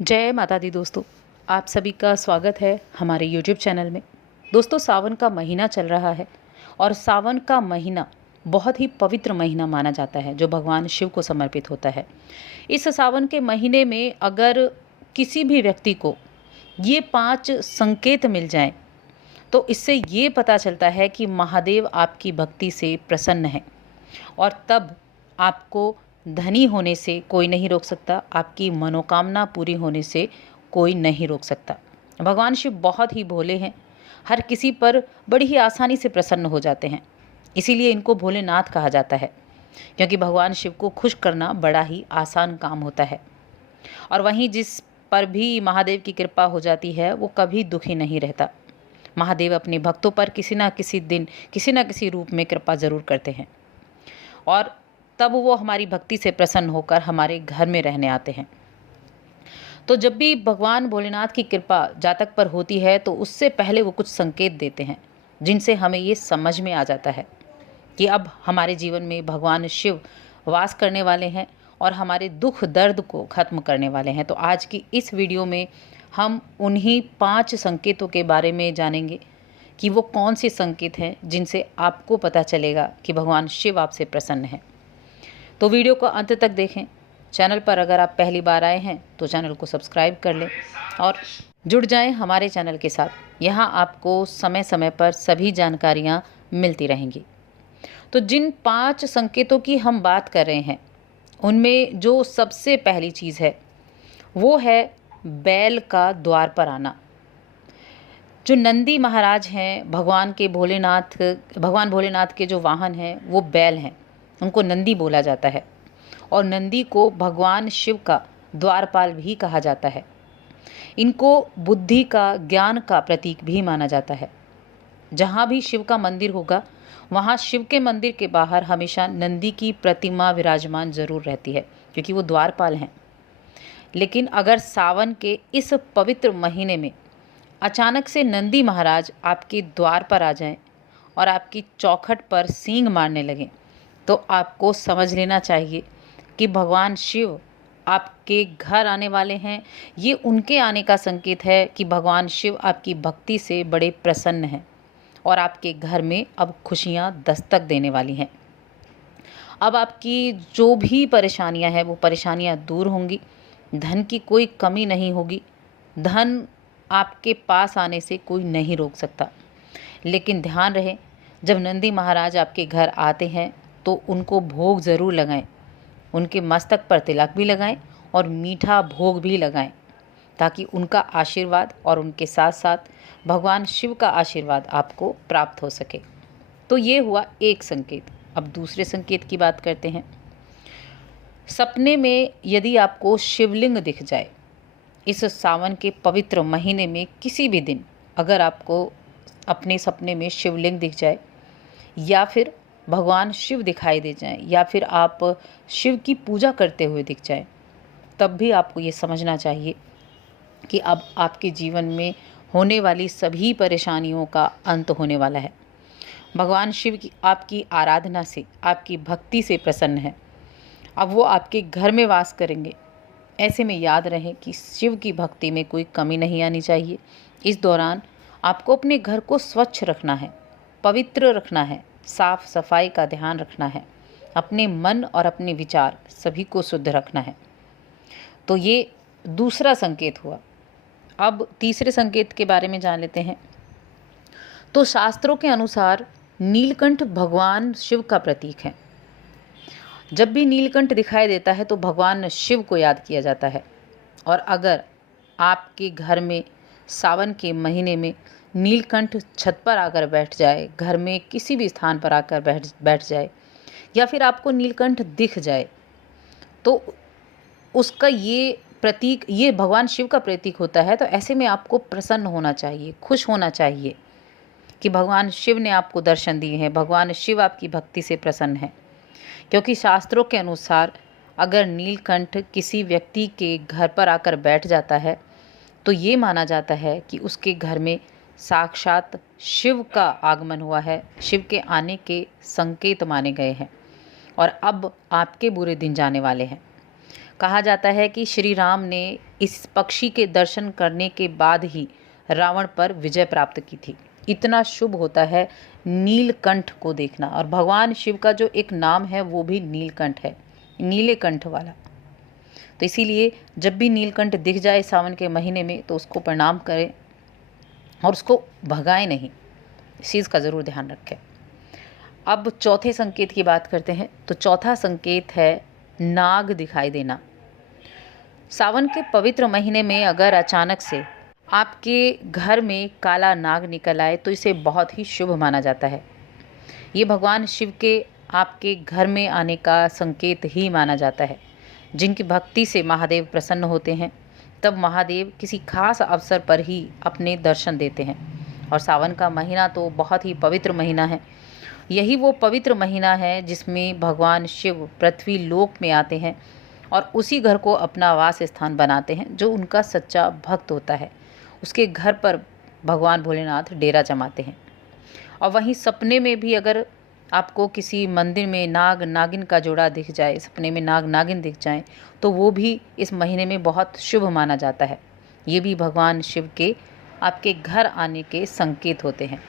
जय माता दी दोस्तों, आप सभी का स्वागत है हमारे YouTube चैनल में। दोस्तों, सावन का महीना चल रहा है और सावन का महीना बहुत ही पवित्र महीना माना जाता है जो भगवान शिव को समर्पित होता है। इस सावन के महीने में अगर किसी भी व्यक्ति को ये 5 संकेत मिल जाएं तो इससे ये पता चलता है कि महादेव आपकी भक्ति से प्रसन्न है और तब आपको धनी होने से कोई नहीं रोक सकता, आपकी मनोकामना पूरी होने से कोई नहीं रोक सकता। भगवान शिव बहुत ही भोले हैं, हर किसी पर बड़ी ही आसानी से प्रसन्न हो जाते हैं। इसीलिए इनको भोलेनाथ कहा जाता है, क्योंकि भगवान शिव को खुश करना बड़ा ही आसान काम होता है। और वहीं जिस पर भी महादेव की कृपा हो जाती है वो कभी दुखी नहीं रहता। महादेव अपने भक्तों पर किसी ना किसी दिन किसी ना किसी रूप में कृपा ज़रूर करते हैं और तब वो हमारी भक्ति से प्रसन्न होकर हमारे घर में रहने आते हैं। तो जब भी भगवान भोलेनाथ की कृपा जातक पर होती है तो उससे पहले वो कुछ संकेत देते हैं जिनसे हमें ये समझ में आ जाता है कि अब हमारे जीवन में भगवान शिव वास करने वाले हैं और हमारे दुख दर्द को ख़त्म करने वाले हैं। तो आज की इस वीडियो में हम उन्हीं 5 संकेतों के बारे में जानेंगे कि वो कौन से संकेत हैं जिनसे आपको पता चलेगा कि भगवान शिव आपसे प्रसन्न है। तो वीडियो को अंत तक देखें। चैनल पर अगर आप पहली बार आए हैं तो चैनल को सब्सक्राइब कर लें और जुड़ जाएं हमारे चैनल के साथ। यहाँ आपको समय समय पर सभी जानकारियाँ मिलती रहेंगी। तो जिन 5 संकेतों की हम बात कर रहे हैं उनमें जो सबसे पहली चीज़ है वो है बैल का द्वार पर आना। जो नंदी महाराज हैं, भगवान भोलेनाथ के जो वाहन हैं वो बैल हैं, उनको नंदी बोला जाता है और नंदी को भगवान शिव का द्वारपाल भी कहा जाता है। इनको बुद्धि का, ज्ञान का प्रतीक भी माना जाता है। जहाँ भी शिव का मंदिर होगा वहाँ शिव के मंदिर के बाहर हमेशा नंदी की प्रतिमा विराजमान ज़रूर रहती है, क्योंकि वो द्वारपाल हैं। लेकिन अगर सावन के इस पवित्र महीने में अचानक से नंदी महाराज आपके द्वार पर आ जाएं और आपकी चौखट पर सींग मारने लगें तो आपको समझ लेना चाहिए कि भगवान शिव आपके घर आने वाले हैं। ये उनके आने का संकेत है कि भगवान शिव आपकी भक्ति से बड़े प्रसन्न हैं और आपके घर में अब खुशियाँ दस्तक देने वाली हैं। अब आपकी जो भी परेशानियां हैं वो परेशानियां दूर होंगी, धन की कोई कमी नहीं होगी, धन आपके पास आने से कोई नहीं रोक सकता। लेकिन ध्यान रहे, जब नंदी महाराज आपके घर आते हैं तो उनको भोग ज़रूर लगाएं, उनके मस्तक पर तिलक भी लगाएं और मीठा भोग भी लगाएं, ताकि उनका आशीर्वाद और उनके साथ साथ भगवान शिव का आशीर्वाद आपको प्राप्त हो सके। तो ये हुआ एक संकेत। अब दूसरे संकेत की बात करते हैं। सपने में यदि आपको शिवलिंग दिख जाए, इस सावन के पवित्र महीने में किसी भी दिन अगर आपको अपने सपने में शिवलिंग दिख जाए या फिर भगवान शिव दिखाई दे जाएं या फिर आप शिव की पूजा करते हुए दिख जाएं, तब भी आपको ये समझना चाहिए कि अब आपके जीवन में होने वाली सभी परेशानियों का अंत होने वाला है। भगवान शिव की आपकी आराधना से, आपकी भक्ति से प्रसन्न है। अब वो आपके घर में वास करेंगे। ऐसे में याद रहे कि शिव की भक्ति में कोई कमी नहीं आनी चाहिए। इस दौरान आपको अपने घर को स्वच्छ रखना है, पवित्र रखना है, साफ सफाई का ध्यान रखना है, अपने मन और अपने विचार सभी को शुद्ध रखना है। तो ये दूसरा संकेत हुआ। अब तीसरे संकेत के बारे में जान लेते हैं। तो शास्त्रों के अनुसार नीलकंठ भगवान शिव का प्रतीक है। जब भी नीलकंठ दिखाई देता है तो भगवान शिव को याद किया जाता है। और अगर आपके घर में सावन के महीने में नीलकंठ छत पर आकर बैठ जाए, घर में किसी भी स्थान पर आकर बैठ जाए या फिर आपको नीलकंठ दिख जाए, तो उसका ये भगवान शिव का प्रतीक होता है। तो ऐसे में आपको प्रसन्न होना चाहिए, खुश होना चाहिए कि भगवान शिव ने आपको दर्शन दिए हैं, भगवान शिव आपकी भक्ति से प्रसन्न है। क्योंकि शास्त्रों के अनुसार अगर नीलकंठ किसी व्यक्ति के घर पर आकर बैठ जाता है तो ये माना जाता है कि उसके घर में साक्षात शिव का आगमन हुआ है, शिव के आने के संकेत माने गए हैं और अब आपके बुरे दिन जाने वाले हैं। कहा जाता है कि श्री राम ने इस पक्षी के दर्शन करने के बाद ही रावण पर विजय प्राप्त की थी। इतना शुभ होता है नीलकंठ को देखना, और भगवान शिव का जो एक नाम है वो भी नीलकंठ है, नीले कंठ वाला। तो इसीलिए जब भी नीलकंठ दिख जाए सावन के महीने में तो उसको प्रणाम करें और उसको भगाएं नहीं, इस चीज़ का ज़रूर ध्यान रखें। अब चौथे संकेत की बात करते हैं। तो चौथा संकेत है नाग दिखाई देना। सावन के पवित्र महीने में अगर अचानक से आपके घर में काला नाग निकल आए तो इसे बहुत ही शुभ माना जाता है। ये भगवान शिव के आपके घर में आने का संकेत ही माना जाता है। जिनकी भक्ति से महादेव प्रसन्न होते हैं, तब महादेव किसी खास अवसर पर ही अपने दर्शन देते हैं। और सावन का महीना तो बहुत ही पवित्र महीना है। यही वो पवित्र महीना है जिसमें भगवान शिव पृथ्वी लोक में आते हैं और उसी घर को अपना वास स्थान बनाते हैं। जो उनका सच्चा भक्त होता है उसके घर पर भगवान भोलेनाथ डेरा जमाते हैं। और वहीं सपने में भी अगर आपको किसी मंदिर में नाग नागिन का जोड़ा दिख जाए, सपने में नाग नागिन दिख जाए, तो वो भी इस महीने में बहुत शुभ माना जाता है। ये भी भगवान शिव के आपके घर आने के संकेत होते हैं।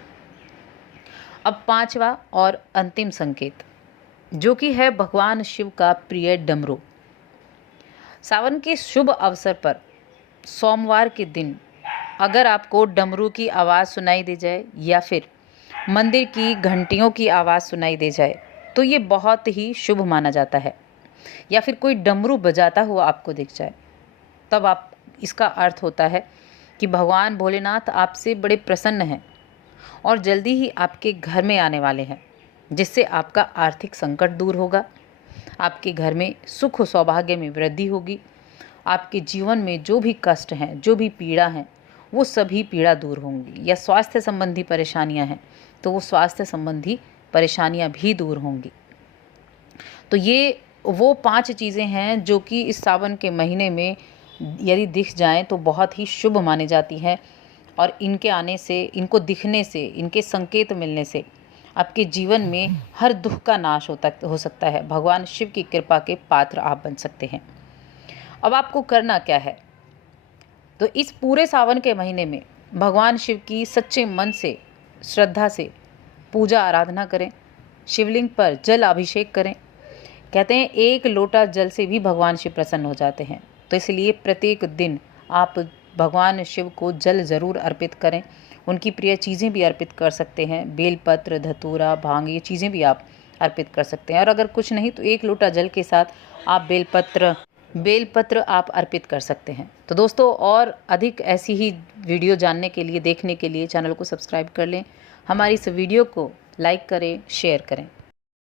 अब पांचवा और अंतिम संकेत, जो कि है भगवान शिव का प्रिय डमरू। सावन के शुभ अवसर पर सोमवार के दिन अगर आपको डमरू की आवाज़ सुनाई दे जाए या फिर मंदिर की घंटियों की आवाज़ सुनाई दे जाए तो ये बहुत ही शुभ माना जाता है। या फिर कोई डमरू बजाता हुआ आपको दिख जाए, तब आप इसका अर्थ होता है कि भगवान भोलेनाथ आपसे बड़े प्रसन्न हैं और जल्दी ही आपके घर में आने वाले हैं, जिससे आपका आर्थिक संकट दूर होगा, आपके घर में सुख और सौभाग्य में वृद्धि होगी, आपके जीवन में जो भी कष्ट हैं, जो भी पीड़ा हैं, वो सभी पीड़ा दूर होंगी। या स्वास्थ्य संबंधी परेशानियां हैं तो वो स्वास्थ्य संबंधी परेशानियां भी दूर होंगी। तो ये वो 5 चीज़ें हैं जो कि इस सावन के महीने में यदि दिख जाएं तो बहुत ही शुभ मानी जाती हैं। और इनके आने से, इनको दिखने से, इनके संकेत मिलने से आपके जीवन में हर दुख का नाश हो सकता है। भगवान शिव की कृपा के पात्र आप बन सकते हैं। अब आपको करना क्या है? तो इस पूरे सावन के महीने में भगवान शिव की सच्चे मन से, श्रद्धा से पूजा आराधना करें, शिवलिंग पर जल अभिषेक करें। कहते हैं 1 लोटा जल से भी भगवान शिव प्रसन्न हो जाते हैं। तो इसलिए प्रत्येक दिन आप भगवान शिव को जल ज़रूर अर्पित करें। उनकी प्रिय चीज़ें भी अर्पित कर सकते हैं, बेलपत्र, धतूरा, भांग, ये चीज़ें भी आप अर्पित कर सकते हैं। और अगर कुछ नहीं तो 1 लोटा जल के साथ आप बेलपत्र आप अर्पित कर सकते हैं। तो दोस्तों, और अधिक ऐसी ही वीडियो जानने के लिए, देखने के लिए चैनल को सब्सक्राइब कर लें। हमारी इस वीडियो को लाइक करें, शेयर करें।